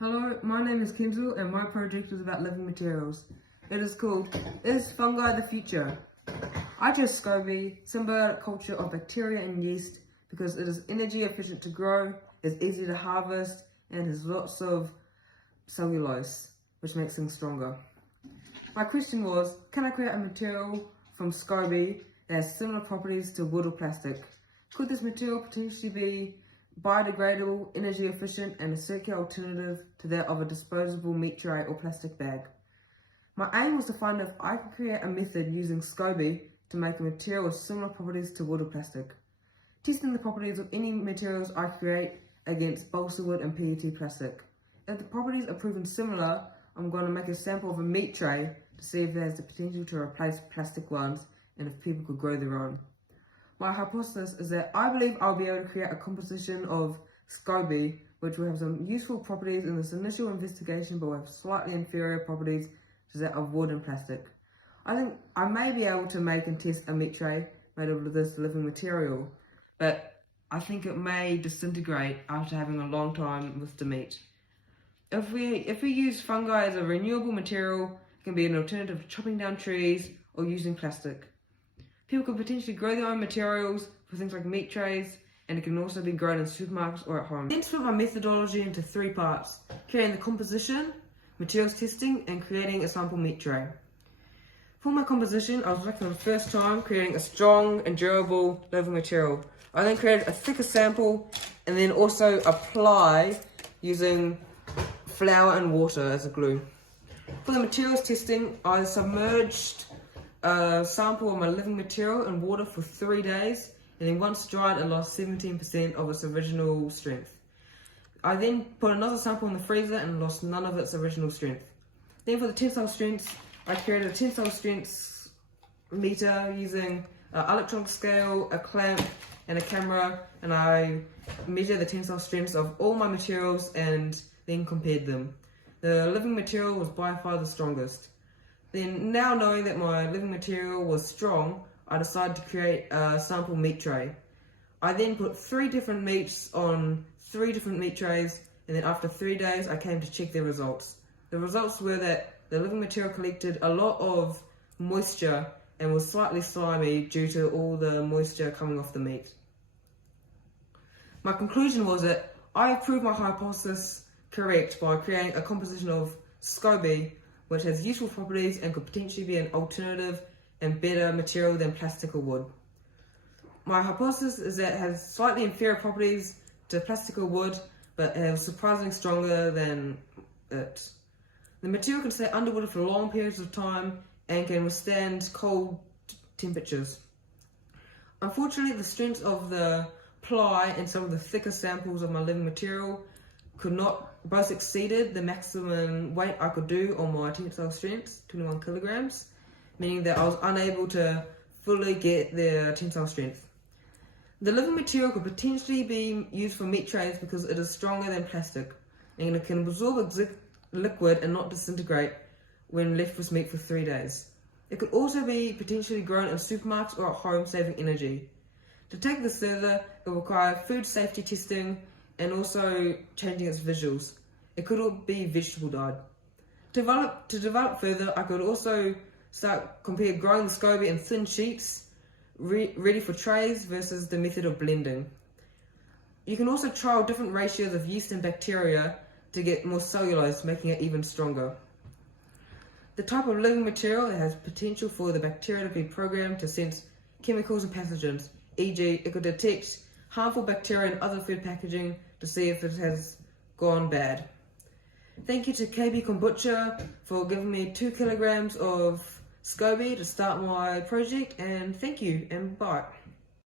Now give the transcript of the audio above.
Hello, my name is Kenzyl and my project is about living materials. It is called Is Fungi the Future? I chose scoby, symbiotic culture of bacteria and yeast, because it is energy efficient to grow, is easy to harvest, and has lots of cellulose, which makes things stronger. My question was, can I create a material from scoby that has similar properties to wood or plastic? Could this material potentially be biodegradable, energy efficient, and a circular alternative to that of a disposable meat tray or plastic bag? My aim was to find if I could create a method using scoby to make a material with similar properties to wood or plastic. Testing the properties of any materials I create against balsa wood and PET plastic. If the properties are proven similar, I'm going to make a sample of a meat tray to see if it has the potential to replace plastic ones and if people could grow their own. My hypothesis is that I believe I'll be able to create a composition of scoby which will have some useful properties in this initial investigation but will have slightly inferior properties to that of wood and plastic. I think I may be able to make and test a meat tray made of this living material, but I think it may disintegrate after having a long time with the meat. If we use fungi as a renewable material, it can be an alternative to chopping down trees or using plastic. People can potentially grow their own materials for things like meat trays, and it can also be grown in supermarkets or at home. Then split my methodology into 3 parts: creating the composition, materials testing, and creating a sample meat tray. For my composition, I was working on the first time creating a strong and durable living material. I then created a thicker sample and then also apply using flour and water as a glue. For the materials testing, I submerged a sample of my living material in water for 3 days, and then once dried it lost 17% of its original strength. I then put another sample in the freezer and lost none of its original strength. Then for the tensile strengths, I created a tensile strengths meter using an electronic scale, a clamp and a camera, and I measured the tensile strengths of all my materials and then compared them. The living material was by far the strongest. Then, now knowing that my living material was strong, I decided to create a sample meat tray. I then put 3 different meats on 3 different meat trays, and then after 3 days I came to check the results. The results were that the living material collected a lot of moisture and was slightly slimy due to all the moisture coming off the meat. My conclusion was that I proved my hypothesis correct by creating a composition of scoby which has useful properties and could potentially be an alternative and better material than plastic or wood. My hypothesis is that it has slightly inferior properties to plastic or wood, but it is surprisingly stronger than it. The material can stay underwater for long periods of time and can withstand cold temperatures. Unfortunately, the strength of the ply and some of the thicker samples of my living material could not both exceeded the maximum weight I could do on my tensile strengths, 21 kilograms, meaning that I was unable to fully get the tensile strength. The living material could potentially be used for meat trays because it is stronger than plastic and it can absorb liquid and not disintegrate when left with meat for 3 days. It could also be potentially grown in supermarkets or at home, saving energy. To take this further, it will require food safety testing and also changing its visuals. It could be vegetable dyed. To develop further, I could also compare growing the scoby in thin sheets ready for trays versus the method of blending. You can also trial different ratios of yeast and bacteria to get more cellulose, making it even stronger. The type of living material has potential for the bacteria to be programmed to sense chemicals and pathogens, e.g. it could detect harmful bacteria in other food packaging to see if it has gone bad. Thank you to KB Kombucha for giving me 2 kilograms of scoby to start my project, and thank you and bye.